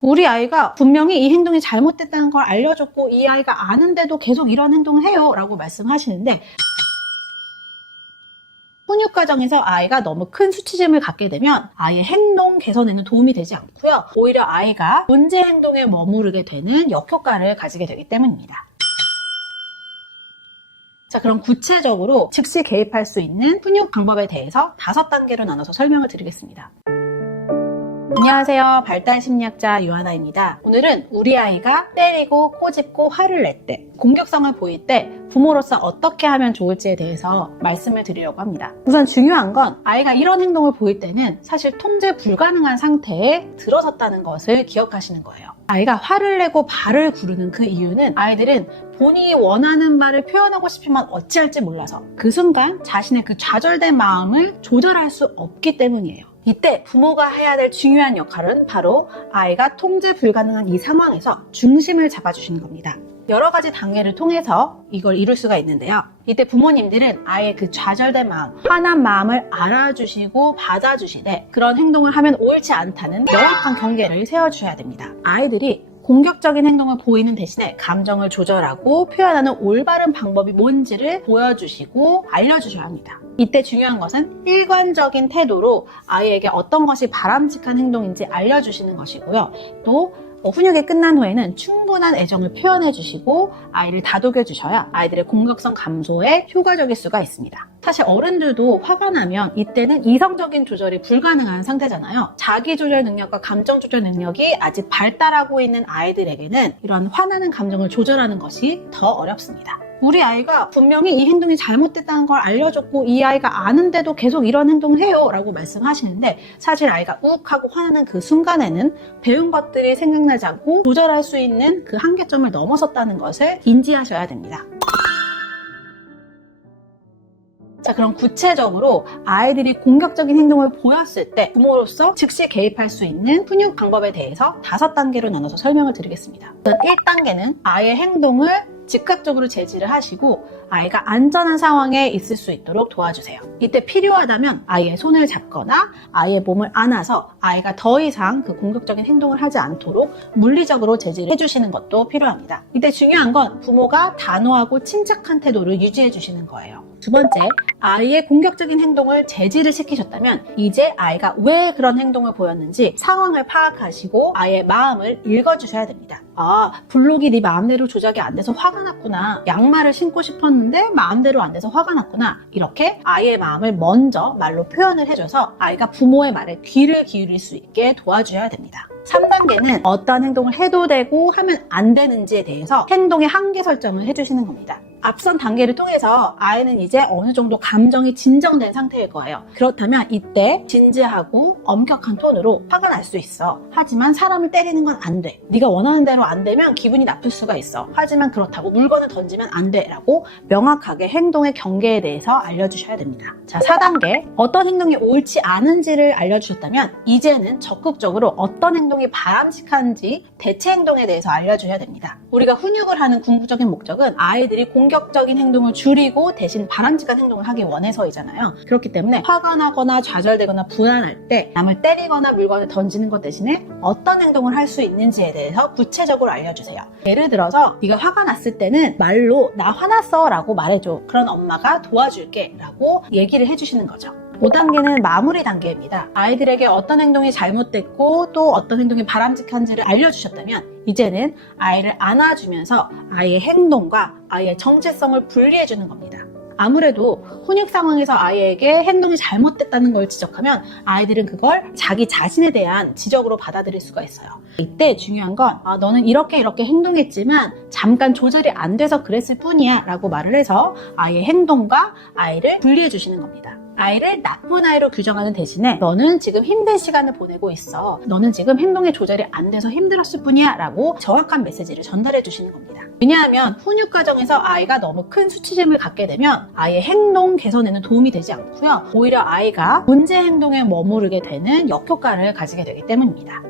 우리 아이가 분명히 이 행동이 잘못됐다는 걸 알려줬고 이 아이가 아는데도 계속 이런 행동을 해요 라고 말씀하시는데, 훈육 과정에서 아이가 너무 큰 수치심을 갖게 되면 아이의 행동 개선에는 도움이 되지 않고요. 오히려 아이가 문제 행동에 머무르게 되는 역효과를 가지게 되기 때문입니다. 자, 그럼 구체적으로 즉시 개입할 수 있는 훈육 방법에 대해서 5단계로 나눠서 설명을 드리겠습니다. 안녕하세요. 발달심리학자 유하나입니다. 오늘은 우리 아이가 때리고 꼬집고 화를 낼 때, 공격성을 보일 때 부모로서 어떻게 하면 좋을지에 대해서 말씀을 드리려고 합니다. 우선 중요한 건 아이가 이런 행동을 보일 때는 사실 통제 불가능한 상태에 들어섰다는 것을 기억하시는 거예요. 아이가 화를 내고 발을 구르는 그 이유는 아이들은 본인이 원하는 말을 표현하고 싶지만 어찌할지 몰라서 그 순간 자신의 그 좌절된 마음을 조절할 수 없기 때문이에요. 이때 부모가 해야 될 중요한 역할은 바로 아이가 통제 불가능한 이 상황에서 중심을 잡아주시는 겁니다. 여러 가지 단계를 통해서 이걸 이룰 수가 있는데요. 이때 부모님들은 아이의 그 좌절된 마음, 화난 마음을 알아주시고 받아주시되 그런 행동을 하면 옳지 않다는 명확한 경계를 세워주셔야 됩니다. 아이들이 공격적인 행동을 보이는 대신에 감정을 조절하고 표현하는 올바른 방법이 뭔지를 보여주시고 알려주셔야 합니다. 이때 중요한 것은 일관적인 태도로 아이에게 어떤 것이 바람직한 행동인지 알려주시는 것이고요. 또 훈육이 끝난 후에는 충분한 애정을 표현해 주시고 아이를 다독여 주셔야 아이들의 공격성 감소에 효과적일 수가 있습니다. 사실 어른들도 화가 나면 이때는 이성적인 조절이 불가능한 상태잖아요. 자기 조절 능력과 감정 조절 능력이 아직 발달하고 있는 아이들에게는 이런 화나는 감정을 조절하는 것이 더 어렵습니다. 우리 아이가 분명히 이 행동이 잘못됐다는 걸 알려줬고 이 아이가 아는데도 계속 이런 행동을 해요 라고 말씀하시는데, 사실 아이가 욱하고 화나는 그 순간에는 배운 것들이 생각나지 않고 조절할 수 있는 그 한계점을 넘어섰다는 것을 인지하셔야 됩니다. 자, 그럼 구체적으로 아이들이 공격적인 행동을 보였을 때 부모로서 즉시 개입할 수 있는 훈육 방법에 대해서 5단계로 나눠서 설명을 드리겠습니다. 우선 1단계는 아이의 행동을 즉각적으로 제지를 하시고 아이가 안전한 상황에 있을 수 있도록 도와주세요. 이때 필요하다면 아이의 손을 잡거나 아이의 몸을 안아서 아이가 더 이상 그 공격적인 행동을 하지 않도록 물리적으로 제지를 해주시는 것도 필요합니다. 이때 중요한 건 부모가 단호하고 침착한 태도를 유지해 주시는 거예요. 두 번째, 아이의 공격적인 행동을 제지를 시키셨다면 이제 아이가 왜 그런 행동을 보였는지 상황을 파악하시고 아이의 마음을 읽어주셔야 됩니다. 아, 블록이 네 마음대로 조작이 안 돼서 화가 났구나. 양말을 신고 싶었는데 마음대로 안 돼서 화가 났구나. 이렇게 아이의 마음을 먼저 말로 표현을 해줘서 아이가 부모의 말에 귀를 기울일 수 있게 도와줘야 됩니다. 3단계는 어떠한 행동을 해도 되고 하면 안 되는지에 대해서 행동의 한계 설정을 해주시는 겁니다. 앞선 단계를 통해서 아이는 이제 어느 정도 감정이 진정된 상태일 거예요. 그렇다면 이때 진지하고 엄격한 톤으로 화가 날 수 있어. 하지만 사람을 때리는 건 안 돼. 네가 원하는 대로 안 되면 기분이 나쁠 수가 있어. 하지만 그렇다고 물건을 던지면 안 돼. 라고 명확하게 행동의 경계에 대해서 알려주셔야 됩니다. 자, 4단계. 어떤 행동이 옳지 않은지를 알려주셨다면 이제는 적극적으로 어떤 행동이 바람직한지 대체 행동에 대해서 알려주셔야 됩니다. 우리가 훈육을 하는 궁극적인 목적은 아이들이 공격적인 행동을 줄이고 대신 바람직한 행동을 하기 원해서이잖아요. 그렇기 때문에 화가 나거나 좌절되거나 불안할 때 남을 때리거나 물건을 던지는 것 대신에 어떤 행동을 할 수 있는지에 대해서 구체적으로 알려주세요. 예를 들어서 네가 화가 났을 때는 말로 나 화났어 라고 말해줘. 그런 엄마가 도와줄게 라고 얘기를 해주시는 거죠. 5단계는 마무리 단계입니다. 아이들에게 어떤 행동이 잘못됐고 또 어떤 행동이 바람직한지를 알려주셨다면 이제는 아이를 안아주면서 아이의 행동과 아이의 정체성을 분리해주는 겁니다. 아무래도 훈육 상황에서 아이에게 행동이 잘못됐다는 걸 지적하면 아이들은 그걸 자기 자신에 대한 지적으로 받아들일 수가 있어요. 이때 중요한 건 너는 이렇게 행동했지만 잠깐 조절이 안 돼서 그랬을 뿐이야 라고 말을 해서 아이의 행동과 아이를 분리해 주시는 겁니다. 아이를 나쁜 아이로 규정하는 대신에 너는 지금 힘든 시간을 보내고 있어. 너는 지금 행동의 조절이 안 돼서 힘들었을 뿐이야 라고 정확한 메시지를 전달해 주시는 겁니다. 왜냐하면 훈육 과정에서 아이가 너무 큰 수치심을 갖게 되면 아이의 행동 개선에는 도움이 되지 않고요. 오히려 아이가 문제 행동에 머무르게 되는 역효과를 가지게 되기 때문입니다.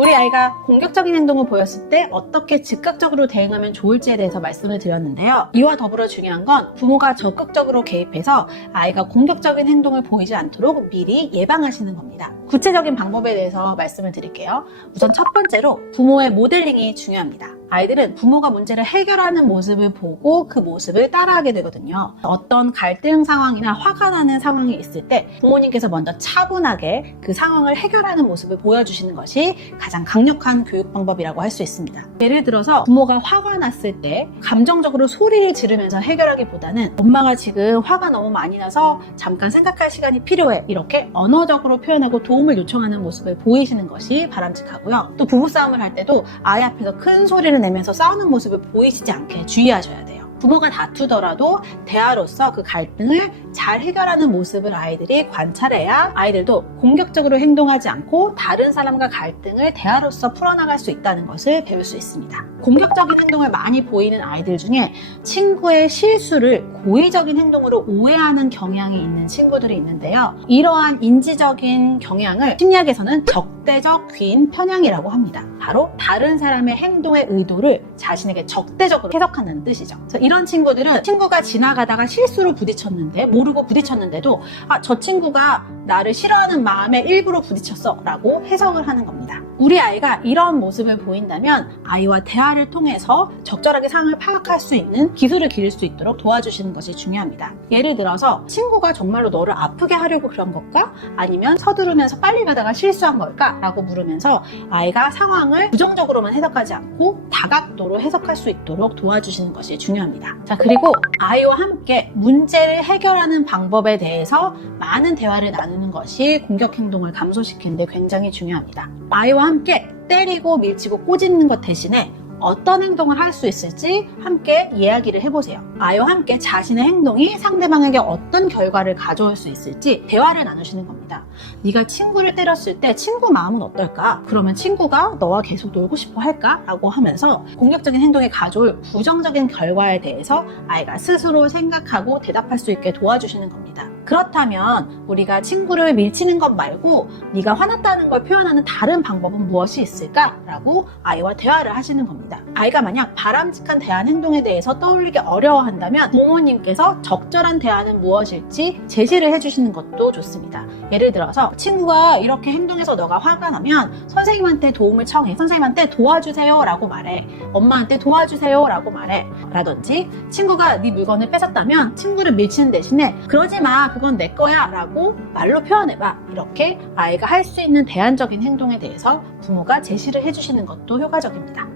우리 아이가 공격적인 행동을 보였을 때 어떻게 즉각적으로 대응하면 좋을지에 대해서 말씀을 드렸는데요. 이와 더불어 중요한 건 부모가 적극적으로 개입해서 아이가 공격적인 행동을 보이지 않도록 미리 예방하시는 겁니다. 구체적인 방법에 대해서 말씀을 드릴게요. 우선 첫 번째로 부모의 모델링이 중요합니다. 아이들은 부모가 문제를 해결하는 모습을 보고 그 모습을 따라하게 되거든요. 어떤 갈등 상황이나 화가 나는 상황이 있을 때 부모님께서 먼저 차분하게 그 상황을 해결하는 모습을 보여주시는 것이 가장 강력한 교육 방법이라고 할 수 있습니다. 예를 들어서 부모가 화가 났을 때 감정적으로 소리를 지르면서 해결하기보다는 엄마가 지금 화가 너무 많이 나서 잠깐 생각할 시간이 필요해, 이렇게 언어적으로 표현하고 도움을 요청하는 모습을 보이시는 것이 바람직하고요. 또 부부싸움을 할 때도 아이 앞에서 큰 소리를 내면서 싸우는 모습을 보이시지 않게 주의하셔야 돼요. 부모가 다투더라도 대화로서 그 갈등을 잘 해결하는 모습을 아이들이 관찰해야 아이들도 공격적으로 행동하지 않고 다른 사람과 갈등을 대화로서 풀어나갈 수 있다는 것을 배울 수 있습니다. 공격적인 행동을 많이 보이는 아이들 중에 친구의 실수를 고의적인 행동으로 오해하는 경향이 있는 친구들이 있는데요. 이러한 인지적인 경향을 심리학에서는 적대적 귀인 편향이라고 합니다. 바로 다른 사람의 행동의 의도를 자신에게 적대적으로 해석하는 뜻이죠. 그래서 이런 친구들은 친구가 지나가다가 실수로 부딪혔는데, 모르고 부딪혔는데도 저 친구가 나를 싫어하는 마음에 일부러 부딪혔어 라고 해석을 하는 겁니다. 우리 아이가 이런 모습을 보인다면 아이와 대화를 통해서 적절하게 상황을 파악할 수 있는 기술을 기를 수 있도록 도와주시는 것이 중요합니다. 예를 들어서 친구가 정말로 너를 아프게 하려고 그런 걸까? 아니면 서두르면서 빨리 가다가 실수한 걸까? 라고 물으면서 아이가 상황을 부정적으로만 해석하지 않고 다각도로 해석할 수 있도록 도와주시는 것이 중요합니다. 자, 그리고 아이와 함께 문제를 해결하는 방법에 대해서 많은 대화를 나누는 것이 공격 행동을 감소시키는 데 굉장히 중요합니다. 아이와 함께 때리고 밀치고 꼬집는 것 대신에 어떤 행동을 할 수 있을지 함께 이야기를 해보세요. 아이와 함께 자신의 행동이 상대방에게 어떤 결과를 가져올 수 있을지 대화를 나누시는 겁니다. 네가 친구를 때렸을 때 친구 마음은 어떨까? 그러면 친구가 너와 계속 놀고 싶어 할까? 라고 하면서 공격적인 행동이 가져올 부정적인 결과에 대해서 아이가 스스로 생각하고 대답할 수 있게 도와주시는 겁니다. 그렇다면 우리가 친구를 밀치는 것 말고 네가 화났다는 걸 표현하는 다른 방법은 무엇이 있을까? 라고 아이와 대화를 하시는 겁니다. 아이가 만약 바람직한 대안 행동에 대해서 떠올리기 어려워한다면 부모님께서 적절한 대안은 무엇일지 제시를 해주시는 것도 좋습니다. 예를 들어서 친구가 이렇게 행동해서 너가 화가 나면 선생님한테 도움을 청해, 선생님한테 도와주세요 라고 말해, 엄마한테 도와주세요 라고 말해 라든지, 친구가 네 물건을 뺏었다면 친구를 밀치는 대신에 그러지 마, 그건 내 거야 라고 말로 표현해봐. 이렇게 아이가 할 수 있는 대안적인 행동에 대해서 부모가 제시를 해주시는 것도 효과적입니다.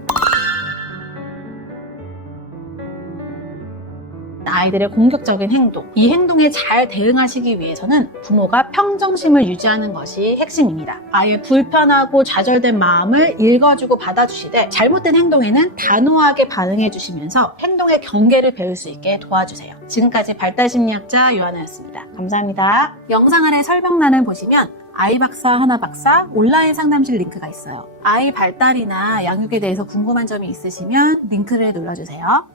아이들의 공격적인 행동, 이 행동에 잘 대응하시기 위해서는 부모가 평정심을 유지하는 것이 핵심입니다. 아이의 불편하고 좌절된 마음을 읽어주고 받아주시되 잘못된 행동에는 단호하게 반응해 주시면서 행동의 경계를 배울 수 있게 도와주세요. 지금까지 발달심리학자 요하나였습니다. 감사합니다. 영상 아래 설명란을 보시면 아이박사 하나박사 온라인 상담실 링크가 있어요. 아이 발달이나 양육에 대해서 궁금한 점이 있으시면 링크를 눌러주세요.